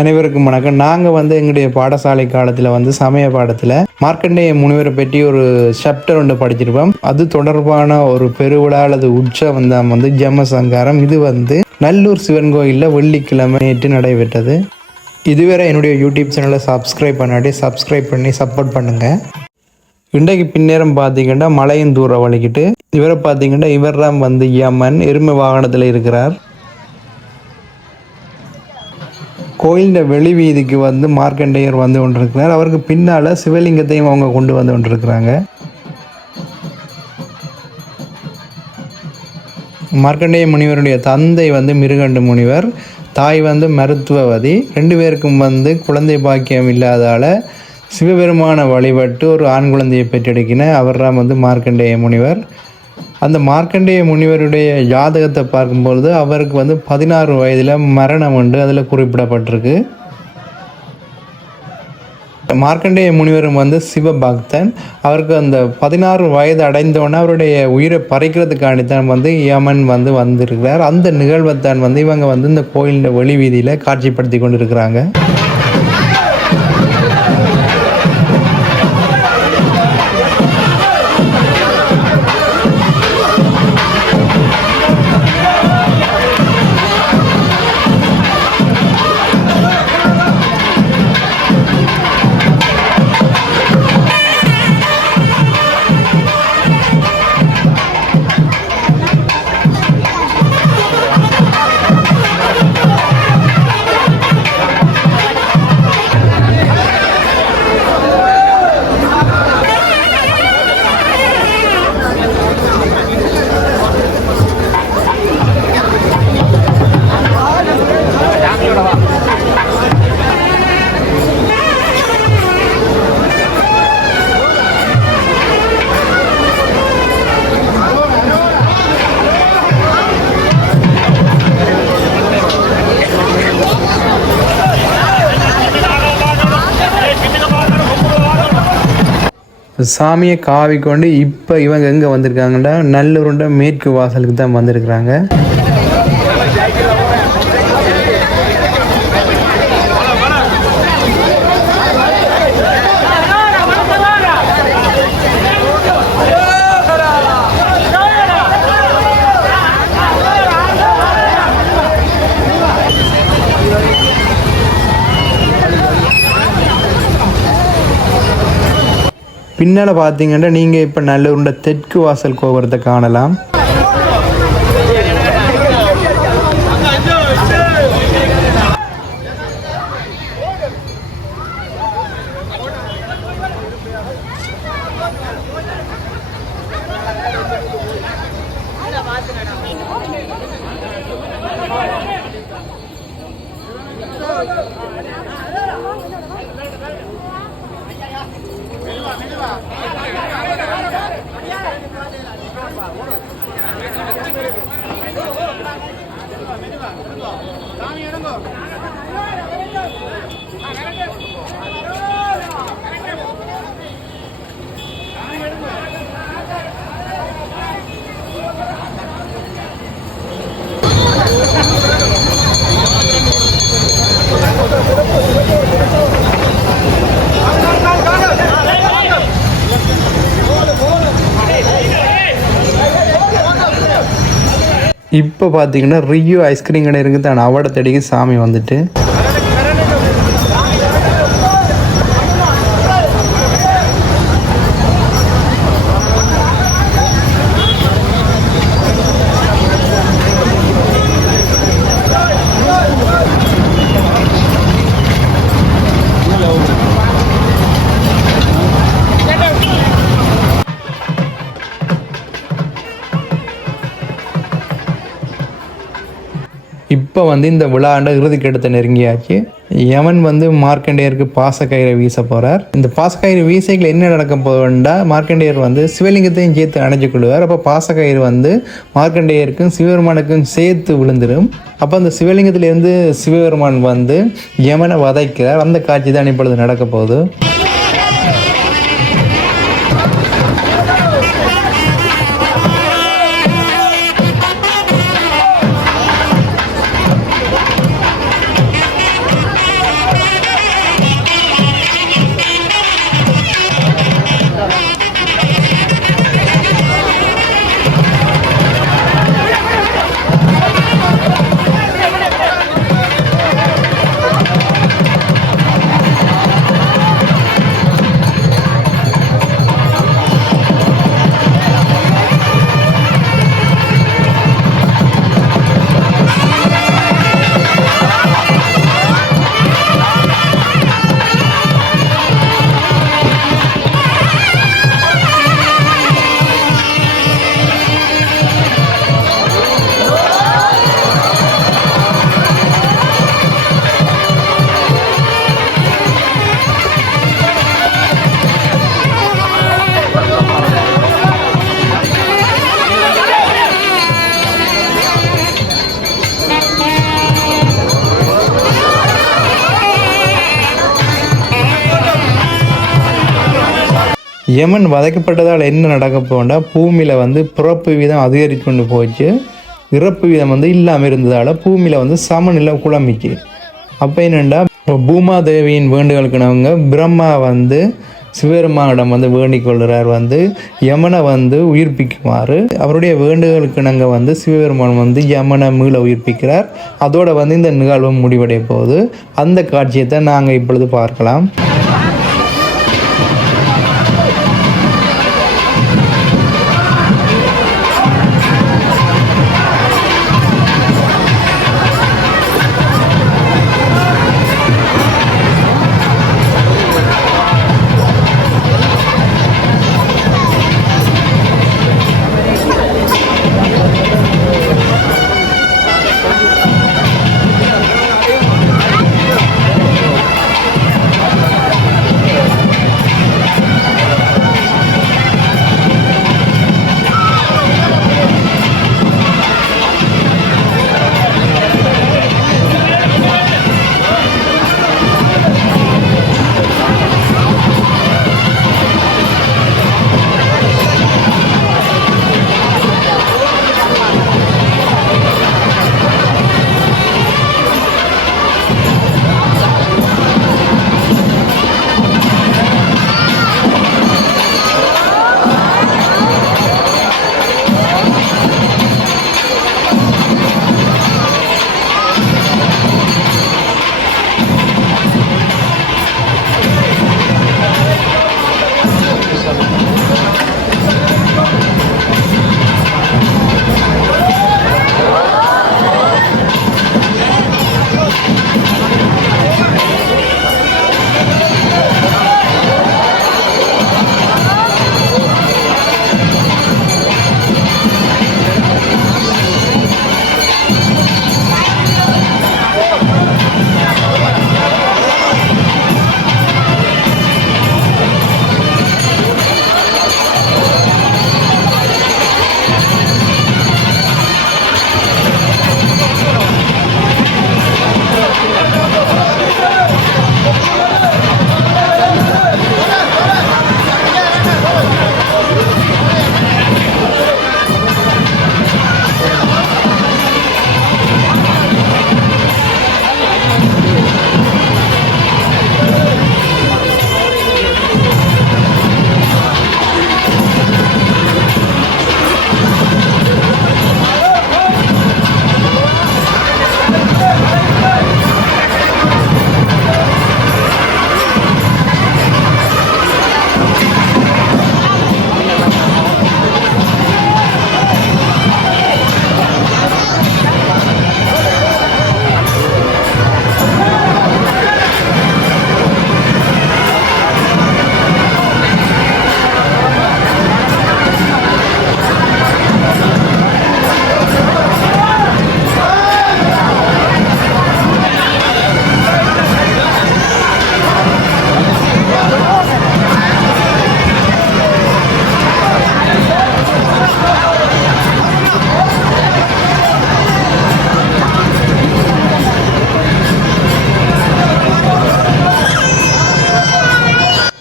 அனைவருக்கும் வணக்கம். நாங்கள் வந்து எங்களுடைய பாடசாலை காலத்தில் வந்து சமய பாடத்தில் மார்க்கண்டேய முனிவரை பற்றி ஒரு சாப்டர் ஒன்று படிச்சிருப்போம். அது தொடர்பான ஒரு பெருவிழா அல்லது உற்சவம் தான் வந்து ஜம்மசங்காரம் இது வந்து நல்லூர் சிவன் கோயிலில் வெள்ளிக்கிழமை நேற்று நடைபெற்றது. இதுவரை என்னுடைய யூடியூப் சேனலை சப்ஸ்கிரைப் பண்ணாட்டி சப்ஸ்கிரைப் பண்ணி சப்போர்ட் பண்ணுங்கள் இன்றைக்கு பின்னேரம் பார்த்தீங்கன்னா மலையின் தூரம் வலிக்கிட்டு இவரை பார்த்தீங்கன்னா இவர் தான் வந்து யமன் எருமை வாகனத்தில் இருக்கிறார். கோயிலின் வெளி வீதிக்கு வந்து மார்க்கண்டேயர் வந்து கொண்டிருக்கிறார். அவருக்கு பின்னால் சிவலிங்கத்தையும் அவங்க கொண்டு வந்து கொண்டிருக்கிறாங்க. மார்க்கண்டேய முனிவருடைய தந்தை வந்து மிருகண்டு முனிவர் தாய் வந்து மருத்துவவதி. ரெண்டு பேருக்கும் வந்து குழந்தை பாக்கியம் இல்லாதால சிவபெருமான வழிபட்டு ஒரு ஆண் குழந்தையை பெற்றெடுக்கின அவர் தான் வந்து மார்க்கண்டேய முனிவர். அந்த மார்க்கண்டேய முனிவருடைய ஜாதகத்தை பார்க்கும்பொழுது அவருக்கு வந்து பதினாறு வயதில் மரணம் உண்டு அதில் குறிப்பிடப்பட்டிருக்கு. மார்க்கண்டேய முனிவரும் வந்து சிவபக்தன். அவருக்கு அந்த பதினாறு வயது அடைந்தோடனே அவருடைய உயிரை பறிக்கிறதுக்காண்டி தான் வந்து யமன் வந்து வந்திருக்கிறார். அந்த நிகழ்வைத்தான் வந்து இவங்க வந்து இந்த கோயிலின் வெளி வீதியில் காட்சிப்படுத்தி கொண்டு சாமியை காவி கொண்டு இப்போ இவங்க எங்கே வந்திருக்காங்கன்னா நல்லூருண்ட மேற்கு வாசலுக்கு தான் வந்திருக்கிறாங்க. பின்னால் பார்த்தீங்கன்னா நீங்கள் இப்போ நல்லூருண்ட தெற்கு வாசல் கோபுரத்தை காணலாம். இப்போ பார்த்தீங்கன்னா ரியோ ஐஸ்கிரீம் கடை இருக்குது அவடை அவட தேடிக்கு சாமி வந்துட்டு இப்போ வந்து இந்த விழாண்ட இறுதிக்கெடுத்த நெருங்கியாச்சு. யமன் வந்து மார்க்கண்டேயருக்கு பாசக்கயிறை வீச போகிறார் இந்த பாசக்கயிறு வீசைகள் என்ன நடக்க போகுதுண்டா? மார்க்கண்டேயர் வந்து சிவலிங்கத்தையும் சேர்த்து அணைஞ்சு கொள்வார். அப்போ பாசக்கயிறு வந்து மார்க்கண்டேயருக்கும் சிவபெருமானுக்கும் சேர்த்து விழுந்துடும் அப்போ அந்த சிவலிங்கத்திலேருந்து சிவபெருமான் வந்து யமனை வதைக்கிறார். அந்த காட்சி தான் இப்பொழுது நடக்க போகுது. யமன் வதைக்கப்பட்டதால் என்ன நடக்க போண்டா பூமியில் வந்து பிறப்பு வீதம் அதிகரித்து கொண்டு போச்சு. இறப்பு வீதம் வந்து இல்லாமல் இருந்ததால் பூமியில் வந்து சமநிலை குழம்பிச்சு. அப்போ என்னென்னா பூமாதேவியின் வேண்டுகளுக்குனவங்க பிரம்மா வந்து சிவபெருமானிடம் வந்து வேண்டிக் கொள்கிறார் வந்து யமனை வந்து உயிர்ப்பிக்குமாறு. அவருடைய வேண்டுகளுக்கு நாங்கள் வந்து சிவபெருமான் வந்து யமனை மீள உயிர்ப்பிக்கிறார். அதோட வந்து இந்த நிகழ்வு முடிவடைய போகுது. அந்த காட்சியை தான் நாங்கள் இப்பொழுது பார்க்கலாம்.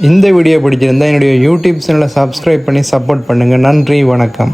இந்த வீடியோ பிடிச்சிருந்தா என்னுடைய யூடியூப் சேனலை சப்ஸ்கிரைப் பண்ணி சப்போர்ட் பண்ணுங்கள் நன்றி வணக்கம்.